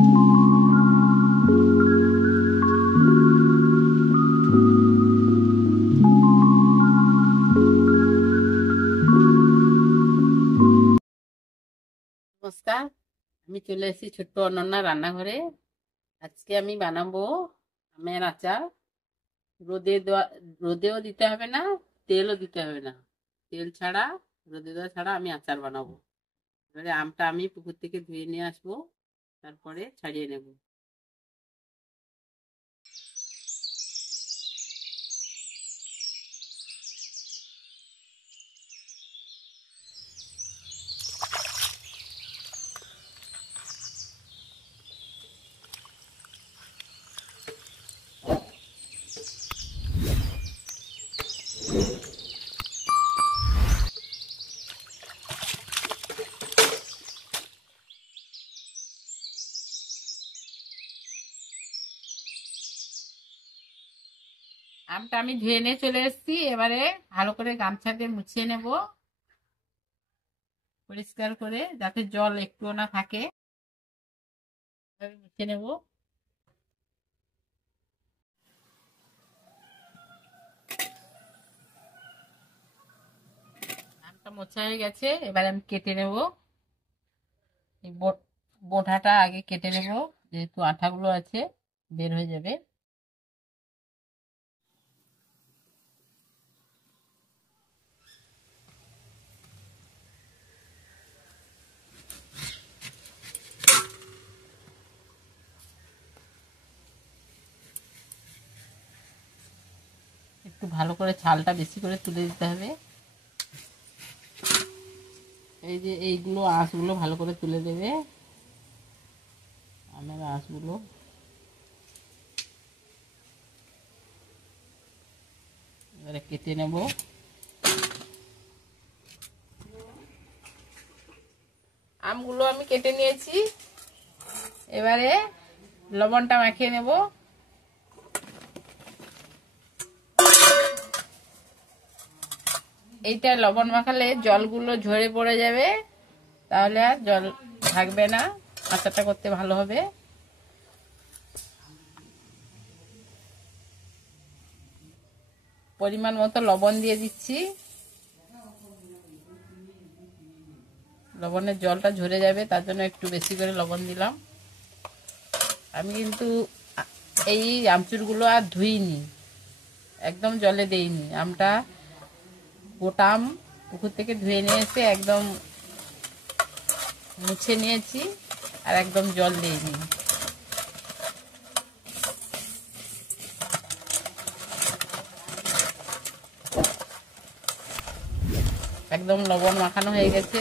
নমস্কার, আমি চলে এসেছি ছোট্ট অনন্যা রান্নাঘরে। আজকে আমি বানাবো আমের আচার। রোদেও দিতে হবে না, তেলও দিতে হবে না। তেল ছাড়া, রোদে দেওয়া ছাড়া আমি আচার বানাবো। এবারে আমটা আমি পুকুর থেকে ধুয়ে নিয়ে আসবো, তারপরে ছাড়িয়ে নেব। আমটা আমি ধুয়ে নিয়ে চলে এসেছি। এবারে ভালো করে গামছা দিয়ে মুছিয়ে নেব, পরিষ্কার করে, যাতে জল একটুও না থাকে। মুছিয়ে নেব। আমটা মোছা হয়ে গেছে, এবারে আমি কেটে নেব। এই বোঁটাটা আগে কেটে নেব, যেহেতু আঠাগুলো আছে বের হয়ে যাবে। একটু ভালো করে ছালটা বেশি করে তুলে দিতে হবে। এই যে এইগুলো আঁশগুলো ভালো করে তুলে দেবে, আমের আঁশগুলো। এবারে কেটে নেব। আমগুলো আমি কেটে নিয়েছি, এবারে লবণটা মাখিয়ে নেব। এইটা লবণ মাখালে জলগুলো ঝরে পড়ে যাবে, তাহলে আর জল থাকবে না, আচারটা করতে ভালো হবে। পরিমাণ মতো লবণ দিয়ে দিচ্ছি। লবণের জলটা ঝরে যাবে, তার জন্য একটু বেশি করে লবণ দিলাম। আমি কিন্তু এই আমচুরগুলো আর ধুইনি, একদম জলে দেইনি। আমটা গোটা আম পুকুর থেকে ধুয়ে নিয়ে এসে একদম মুছে নিয়েছি, আর একদম জল দিইনি। একদম লবণ মাখানো হয়ে গেছে।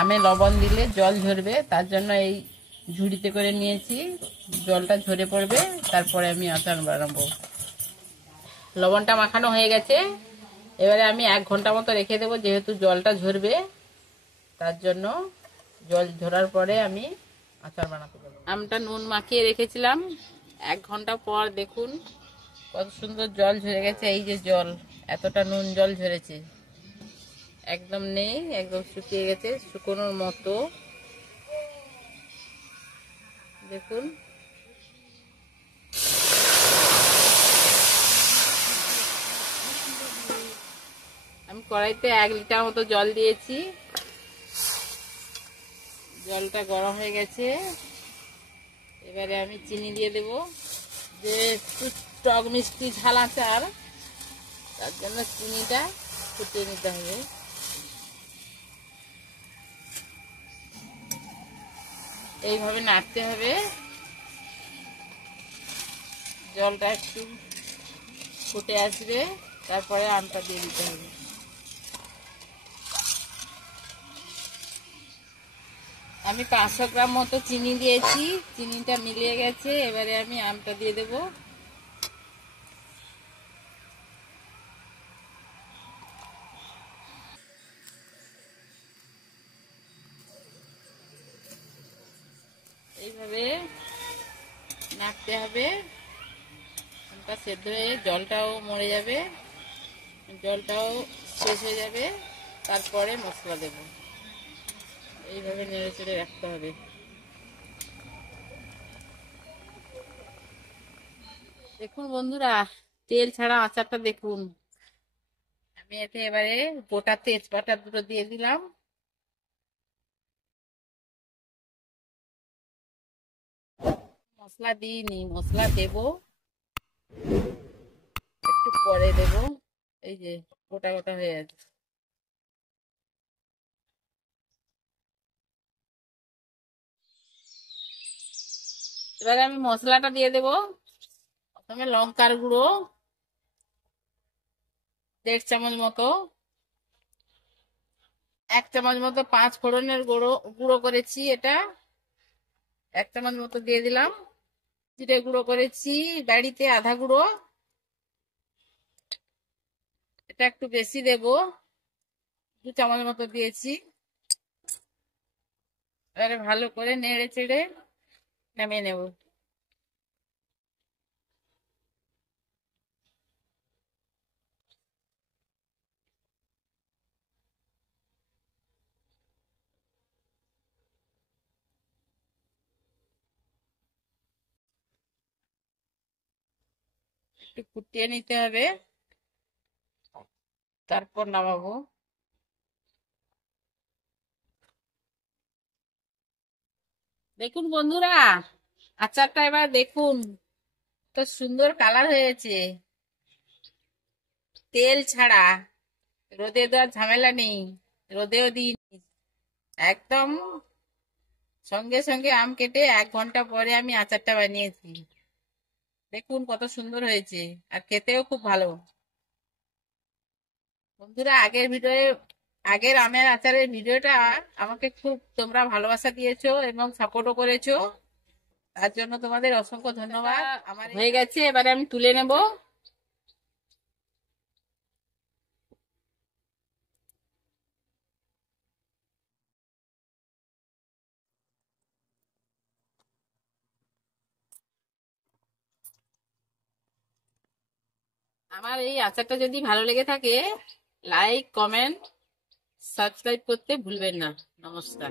আমে লবণ দিলে জল ঝরবে, তার জন্য এই ঝুড়িতে করে নিয়েছি। জলটা ঝরে পড়বে, তারপরে আমি আচার বানাবো। লবণটা মাখানো হয়ে গেছে, এবারে আমি 1 ঘন্টা মতো রেখে দেবো, যেহেতু জলটা ঝরবে, তার জন্য। জল ঝরার পরে আমি আচার বানাতে দেবো। আমটা নুন মাখিয়ে রেখেছিলাম, 1 ঘন্টা পর দেখুন কত সুন্দর জল ঝরে গেছে। এই যে জল, এতটা নুন জল ঝরেছে, একদম নেই, একদম শুকিয়ে গেছে, শুকোনোর মতো। দেখুন, আমি কড়াইতে 1 লিটার মতো জল দিয়েছি। জলটা গরম হয়ে গেছে, এবারে আমি চিনি দিয়ে দেব। যে টক মিষ্টি ঝাল আচার, তার জন্য চিনিটা ফুটিয়ে নিতে হবে। এইভাবে নাড়তে হবে, জলটা একটু ফুটে আসবে, তারপরে আমটা দিয়ে দিতে হবে। আমি 500 গ্রাম মতো চিনি দিয়েছি, চিনিটা মিলিয়ে গেছে। এবারে আমি আমটা দিয়ে দেব। এইভাবে নাড়তে হবে, আমটা সেদ্ধ হয়ে জলটাও মরে যাবে, জলটাও শেষ হয়ে যাবে, তারপরে মশলা দেব। এইভাবে নেড়ে চেড়ে রাখতে হবে। দেখুন বন্ধুরা, তেল ছাড়া আচারটা দেখুন। আমি এতে এবারে গোটা তেজপাতা দুটো দিয়ে দিলাম। মশলা দিইনি, মশলা দেব একটু পরে দেব। এই যে গোটা গোটা হয়ে আছে। এবারে আমি মশলাটা দিয়ে দেব। প্রথমে লঙ্কার গুঁড়ো 1.5 চামচ মতো, 1 চামচ মতো পাঁচ ফোড়নের গুঁড়ো গুঁড়ো করেছি, এটা 1 চামচ মতো দিয়ে দিলাম। জিরে গুঁড়ো করেছি বাড়িতে আধা গুঁড়ো, এটা একটু বেশি দেব, 2 চামচ মতো দিয়েছি। এবারে ভালো করে নেড়ে চেড়ে নামিয়ে নেব। একটু ফুটিয়ে নিতে হবে, তারপর নামাবো। দেখুন বন্ধুরা, আচারটা এবার দেখুন, তো সুন্দর কালার হয়েছে, তেল ছাড়া, রোদে দেওয়ার ঝামেলা নেই, রোদেও দিইনি। একদম সঙ্গে সঙ্গে আম কেটে 1 ঘন্টা পরে আমি আচারটা বানিয়েছি। দেখুন কত সুন্দর হয়েছে, আর খেতেও খুব ভালো। বন্ধুরা, আগের আমের আচারের ভিডিওটা আমাকে খুব তোমরা ভালোবাসা দিয়েছো এবং সাপোর্টও করেছো, তার জন্য তোমাদের অসংখ্য ধন্যবাদ। আমার হয়ে গেছে, এবারে আমি তুলে নেব। আমার এই আচারটা যদি ভালো লেগে থাকে, লাইক, কমেন্ট, সাবস্ক্রাইব করতে ভুলবেন না। নমস্কার।